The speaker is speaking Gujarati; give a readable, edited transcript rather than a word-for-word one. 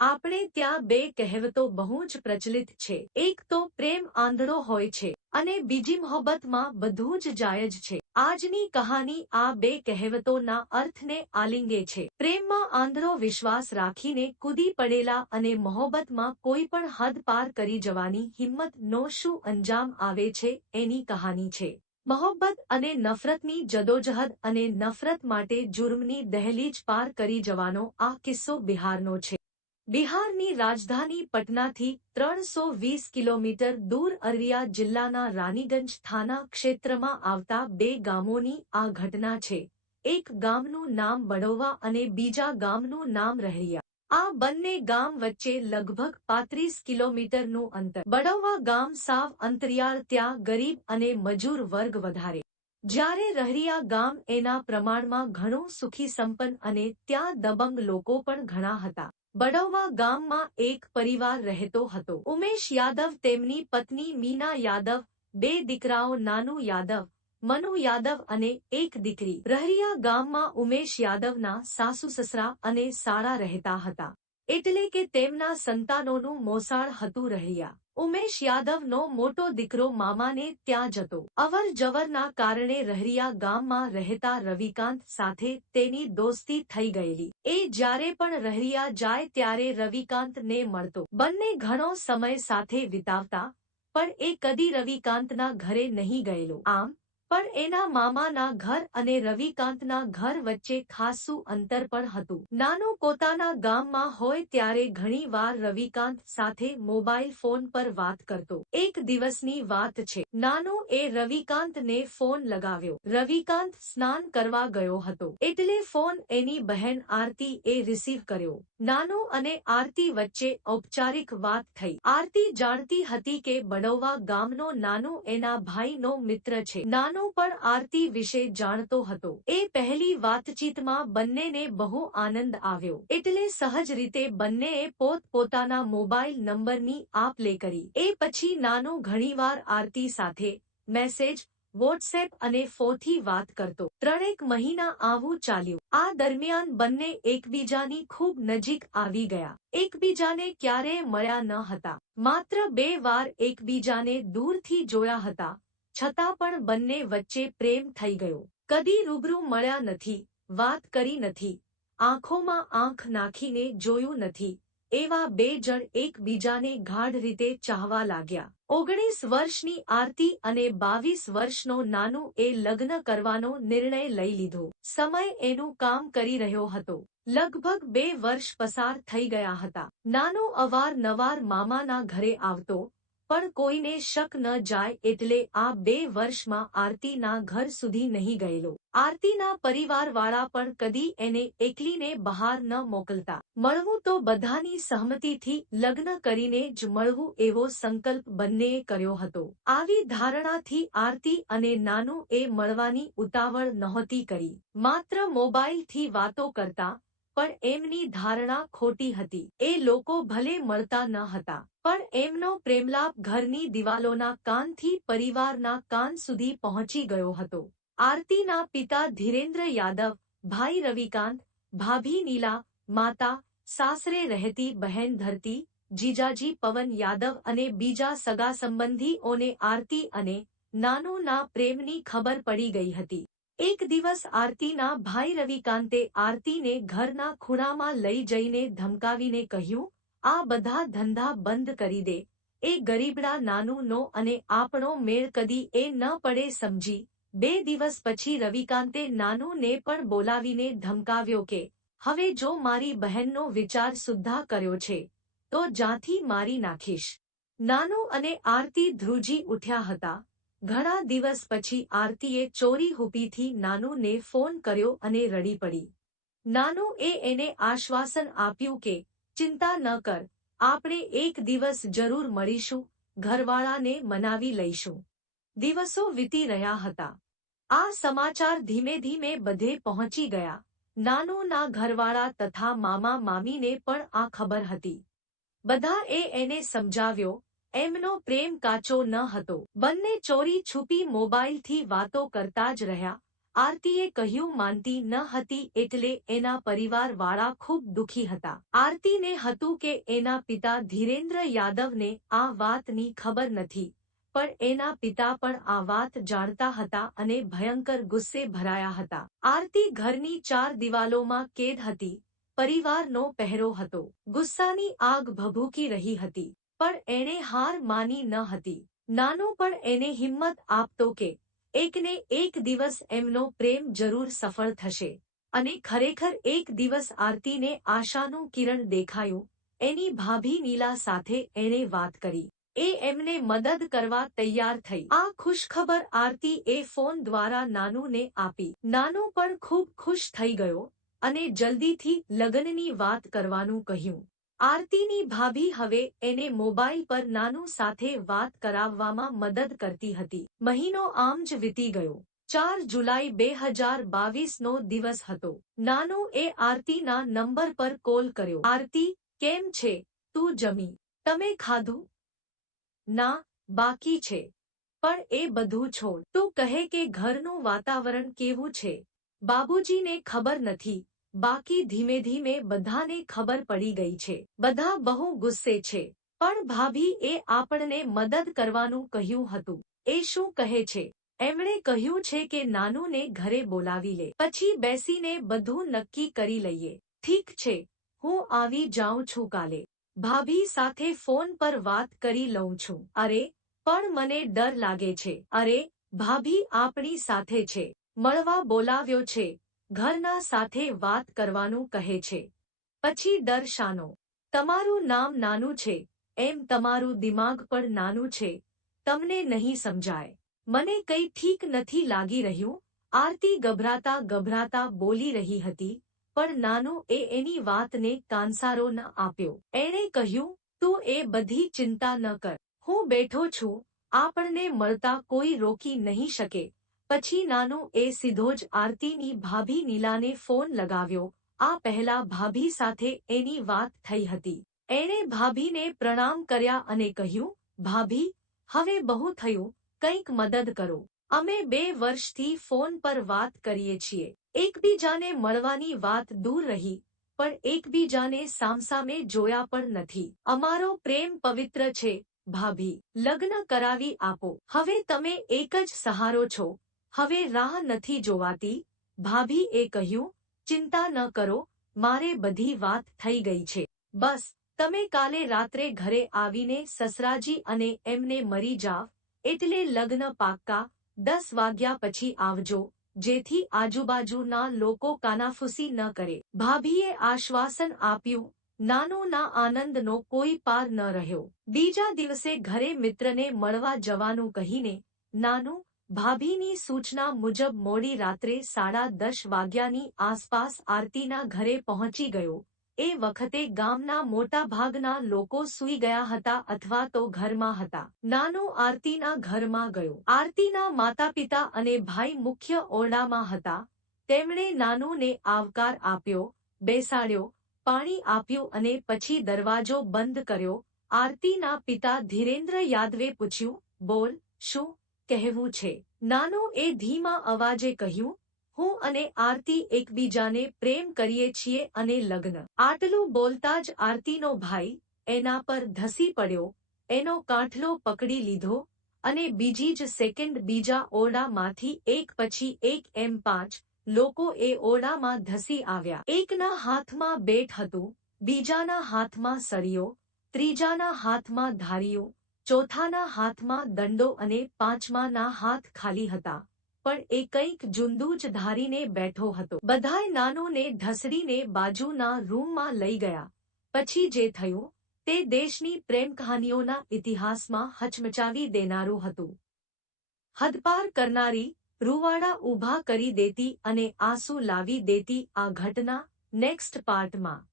આપણે ત્યાં બે કહેવતો બહુ જ પ્રચલિત છે. એક તો પ્રેમ આંધળો હોય છે અને બીજી મોહબ્બતમાં બધું જ જાયજ છે. આજની કહાની આ બે કહેવતોના અર્થને આલિંગે છે. પ્રેમમાં આંધળો વિશ્વાસ રાખીને કૂદી પડેલા અને મોહબ્બતમાં કોઈ પણ હદ પાર કરી જવાની હિંમતનો શું અંજામ આવે છે એની કહાની છે. મોહબ્બત અને નફરતની જદોજહદ અને નફરત માટે જુર્મની દહેલીજ પાર કરી જવાનો આ કિસ્સો બિહારનો છે. બિહારની રાજધાની પટનાથી 320 કિલોમીટર દૂર અરરિયા જિલ્લાના રાનીગંજ થાના ક્ષેત્રમાં આવતા બે ગામોની આ ઘટના છે. એક ગામનું નામ બડૌવા અને બીજા ગામનું નામ રહરિયા. આ બંને ગામ વચ્ચે લગભગ 35 કિલોમીટરનું અંતર. બડૌવા ગામ સાવ અંતરિયાળ, ત્યાં ગરીબ અને મજૂર વર્ગ વધારે, જ્યારે રહરિયા ગામ એના પ્રમાણમાં ઘણું સુખી સંપન્ન અને ત્યાં દબંગ લોકો પણ ઘણા હતા. બડૌવા ગામમાં એક પરિવાર રહેતો હતો. ઉમેશ યાદવ, તેમની પત્ની મીના યાદવ, બે દીકરાઓ નાનુ યાદવ, મનુ યાદવ અને એક દીકરી. રહરિયા ગામમાં ઉમેશ યાદવના સાસુ સસરા અને સાળા રહેતા હતા, એટલે કે તેમના સંતાનોનું મોસાળ હતું રહરિયા. ઉમેશ યાદવનો મોટો દીકરો મામાને ત્યાં જતો. અવર જવરના કારણે રહરિયા ગામમાં રહેતા રવિકાંત સાથે તેની દોસ્તી થઈ ગયેલી. એ જ્યારે પણ રહરિયા જાય ત્યારે રવિકાંતને મળતો. બંને ઘણો સમય સાથે વિતાવતા, પણ એ કદી રવિકાંતના ઘરે નહીં ગયેલો. આમ પણ એના મામાના ઘર અને રવિકાંતના ઘર વચ્ચે ખાસ્સું અંતર પણ હતું. નાનો પોતાના ગામમાં હોય ત્યારે ઘણી વાર રવિકાંત સાથે મોબાઈલ ફોન પર વાત કરતો. એક દિવસની વાત છે. નાનો એ રવિકાંતને ફોન લગાવ્યો. રવિકાંત સ્નાન કરવા ગયો હતો, એટલે ફોન એની બહેન આરતી એ રિસીવ કર્યો. નાનો અને આરતી વચ્ચે ઔપચારિક વાત થઈ. આરતી જાણતી હતી કે બડૌવા ગામનો નાનો એના ભાઈનો મિત્ર છે. નાનો પણ આરતી વિશે જાણતો હતો. એ પહેલી વાતચીતમાં બંનેને બહુ આનંદ આવ્યો, એટલે સહજ રીતે બંનેએ પોત-પોતાના મોબાઈલ નંબરની આપ-લે કરી. એ પછી નાનો ઘણીવાર આરતી સાથે મેસેજ, વોટ્સએપ અને ફોનથી વાત કરતો. 3 મહિના આવું ચાલ્યું. આ દરમિયાન બંને એકબીજાની ખૂબ નજીક આવી ગયા. એકબીજાને ક્યારેય મળ્યા ન હતા, માત્ર 2 વાર એકબીજાને દૂરથી જોયા હતા, છતાં પણ બંને વચ્ચે પ્રેમ થઈ ગયો. કદી રૂબરૂ મળ્યા નથી, વાત કરી નથી, આંખોમાં આંખ નાખીને જોયું નથી, એવા બે જણ એકબીજાને ગાઢ રીતે ચાહવા લાગ્યા. 19 વર્ષની આરતી અને 22 વર્ષનો નાનુ એ લગ્ન કરવાનો નિર્ણય લઈ લીધો. સમય એનું કામ કરી રહ્યો હતો. લગભગ 2 વર્ષ પસાર થઈ ગયા હતા. નાનો અવારનવાર મામાના ઘરે આવતો, પણ કોઈને શક ન જાય એટલે આ 2 વર્ષમાં આરતીના ઘર સુધી નહીં ગયેલો. આરતીના પરિવારવાળા પણ કદી એને એકલીને બહાર ન મોકલતા. મળવું તો બધાની સહમતીથી લગ્ન કરીને જ મળવું એવો સંકલ્પ બંનેએ કર્યો હતો. આવી ધારણાથી આરતી અને નાનુ એ મળવાની ઉતાવળ નહોતી કરી. માત્ર મોબાઈલથી વાતો કરતા, પણ એમની ધારણા ખોટી હતી. એ લોકો ભલે મળતા ન હતા, પણ એમનો પ્રેમલાપ ઘરની દિવાલોના કાનથી પરિવારના કાન સુધી પહોંચી ગયો હતો. આરતીના પિતા ધીરેન્દ્ર યાદવ, ભાઈ રવિકાંત, ભાભી નીલા, માતા, સાસરે રહેતી બહેન ધરતી, જીજાજી પવન યાદવ અને બીજા સગા સંબંધીઓને આરતી અને નાનુના પ્રેમની ખબર પડી ગઈ હતી. એક દિવસ આરતીના ભાઈ રવિકાંતે આરતીને ઘરના ખૂણામાં લઈ જઈને ધમકાવીને કહ્યું, આ બધા ધંધા બંધ કરી દે. એ ગરીબડા નાનુનો અને આપણો મેળ કદી એ ન પડે, સમજી. 2 દિવસ પછી રવિકાંતે નાનુને પણ બોલાવીને ધમકાવ્યો કે હવે જો મારી બહેનનો વિચાર સુદ્ધા કર્યો છે, તો જ્યાંથી મારી નાખીશ. નાનુ અને આરતી ધ્રુજી ઉઠ્યા હતા. ઘણા દિવસ પછી આરતીએ ચોરી હુપીથી નાનુને ફોન કર્યો અને રડી પડી. નાનુએ એને આશ્વાસન આપ્યું કે ચિંતા ન કર, આપણે એક દિવસ જરૂર મળીશું, ઘરવાળાને મનાવી લઈશું. દિવસો વીતી રહ્યા હતા. આ સમાચાર ધીમે ધીમે બધે પહોંચી ગયા. નાનુના ઘરવાળા તથા મામા મામીને પણ આ ખબર હતી. બધાએ એને સમજાવ્યો, એમનો પ્રેમ કાચો ન હતો. બંને ચોરી છુપી મોબાઈલથી વાતો કરતા જ રહ્યા. આરતીએ કહ્યું માનતી ન હતી એટલે એના પરિવારવાળા ખૂબ દુઃખી હતા. આરતીને હતું કે એના પિતા ધીરેન્દ્ર યાદવને આ વાતની ખબર નથી, પણ એના પિતા પણ આ વાત જાણતા હતા અને ભયંકર ગુસ્સે ભરાયા હતા. આરતી ઘરની 4 દિવાલોમાં કેદ હતી, પરિવારનો પહેરો હતો. ગુસ્સાની આગ ભભૂકી રહી હતી, પણ એણે હાર માની ન હતી. નાનો પણ એને હિંમત આપતો કે એકને એક દિવસ એમનો પ્રેમ જરૂર સફળ થશે. અને ખરેખર એક દિવસ આરતીને આશાનું કિરણ દેખાયું. એની ભાભી નીલા સાથે એણે વાત કરી. એ એમને મદદ કરવા તૈયાર થઈ. આ ખુશખબર આરતી એ ફોન દ્વારા નાનુને આપી. નાનો પણ ખૂબ ખુશ થઈ ગયો અને જલ્દીથી લગ્નની વાત કરવાનું કહ્યું. આરતીની ભાભી હવે એને મોબાઈલ પર નાનુ સાથે વાત કરાવવામાં મદદ કરતી હતી. મહિનો આમ જ વીતી ગયો. 4 જુલાઈ 2022નો દિવસ હતો. નાનુ એ આરતીના નંબર પર કોલ કર્યો. આરતી, કેમ છે? તું જમી? તમે ખાધું? ના, બાકી છે. પણ એ બધું છોડ. તું કહે કે ઘરનું વાતાવરણ કેવું છે? બાબુજીને ખબર નથી. બાકી ધીમે ધીમે બધાને ખબર પડી ગઈ છે. બધા બહુ ગુસ્સે છે. પણ ભાભી એ આપણને મદદ કરવાનું કહ્યું હતું. એ શું કહે છે? એમણે કહ્યું છે કે નાનુને ઘરે બોલાવી લે. પછી બેસીને બધું નક્કી કરી લઈએ. ઠીક છે, હું આવી જાઉં છું કાલે. ભાભી સાથે ફોન પર વાત કરી લઉં છું. અરે, પણ મને ડર લાગે છે. અરે, ભાભી આપણી સાથે છે. મળવા બોલાવ્યો છે. ઘરના સાથે વાત કરવાનું કહે છે. પછી ડર શાનો? તમારું નામ નાનું છે, એમ તમારું દિમાગ પણ નાનું છે. તમને નહીં સમજાય. મને કંઈ ઠીક નથી લાગી રહ્યું. આરતી ગભરાતા ગભરાતા બોલી રહી હતી, પણ નાનુ એ એની વાતને કાનસારો ન આપ્યો. એણે કહ્યું, તું એ બધી ચિંતા ન કર. હું બેઠો છું. આપણને મળતા કોઈ રોકી નહીં શકે. પછી નાનુ એ સીધો જ આરતીની ભાભી નીલાને ફોન લગાવ્યો. આ પહેલા ભાભી સાથે એની વાત થઈ હતી. એણે ભાભીને પ્રણામ કર્યા અને કહ્યું, ભાભી, હવે બહુ થયું, કંઈક મદદ કરો. અમે 2 વર્ષથી ફોન પર વાત કરીએ છીએ. એકબીજાને મળવાની વાત દૂર રહી, પણ એકબીજાને સામસામે જોયા પણ નથી. અમારો પ્રેમ પવિત્ર છે, ભાભી. લગ્ન કરાવી આપો. હવે તમે એક જ સહારો છો. હવે રાહ નથી જોવાતી. ભાભી એ કહ્યું, ચિંતા ન કરો, મારે બધી વાત થઈ ગઈ છે. બસ, તમે કાલે રાત્રે ઘરે આવીને સસરાજી અને એમને મરી જાવ, એટલે લગ્ન પાક્કા. 10 વાગ્યા પછી આવજો, જેથી આજુબાજુના લોકો કાનાફૂસી ન કરે. ભાભીએ આશ્વાસન આપ્યું. નાનુના આનંદનો કોઈ પાર ન રહ્યો. બીજા દિવસે ઘરે મિત્રને મળવા જવાનું કહીને નાનુ ભાભીની સૂચના મુજબ મોડી રાત્રે 10:30 વાગ્યાની આસપાસ આરતીના ઘરે પહોંચી ગયો. એ વખતે ગામના મોટા ભાગના લોકો સૂઈ ગયા હતા અથવા તો ઘરમાં હતા. નાનુ આરતીના ઘરમાં ગયો. આરતીના માતાપિતા અને ભાઈ મુખ્ય ઓરડામાં હતા. તેમણે નાનુને આવકાર આપ્યો, બેસાડ્યો, પાણી આપ્યું અને પછી દરવાજો બંધ કર્યો. આરતીના પિતા ધીરેન્દ્ર યાદવે પૂછ્યું, બોલ, શું કહેવું છે? નાનુ એ ધીમા અવાજે કહ્યું, હું અને આરતી એકબીજાને પ્રેમ કરીએ છીએ અને લગ્ન. આટલું બોલતા જ આરતીનો ભાઈ એના પર ધસી પડ્યો, એનો કાંઠલો પકડી લીધો અને બીજી જ સેકન્ડ બીજા ઓરડામાંથી એક પછી એક એમ 5 લોકો એ ઓરડામાં ધસી આવ્યા. એકના હાથમાં બેટ હતું, બીજાના હાથમાં સળીઓ, ત્રીજાના હાથમાં ધારીઓ, ચોથાના હાથમાં દંડો અને પાંચમાના હાથ ખાલી હતા. પણ એ કંઈક જુંદું જ ધારીને બેઠો હતો. બધાએ નાનુને ઢસડીને બાજુના રૂમમાં લઈ ગયા. પછી જે થયું તે દેશની પ્રેમ કહાનીઓના ઇતિહાસમાં હચમચાવી દેનારું હતું. હદપાર કરનારી, રૂવાડા ઊભા કરી દેતી અને આંસુ લાવી દેતી આ ઘટના નેક્સ્ટ પાર્ટમાં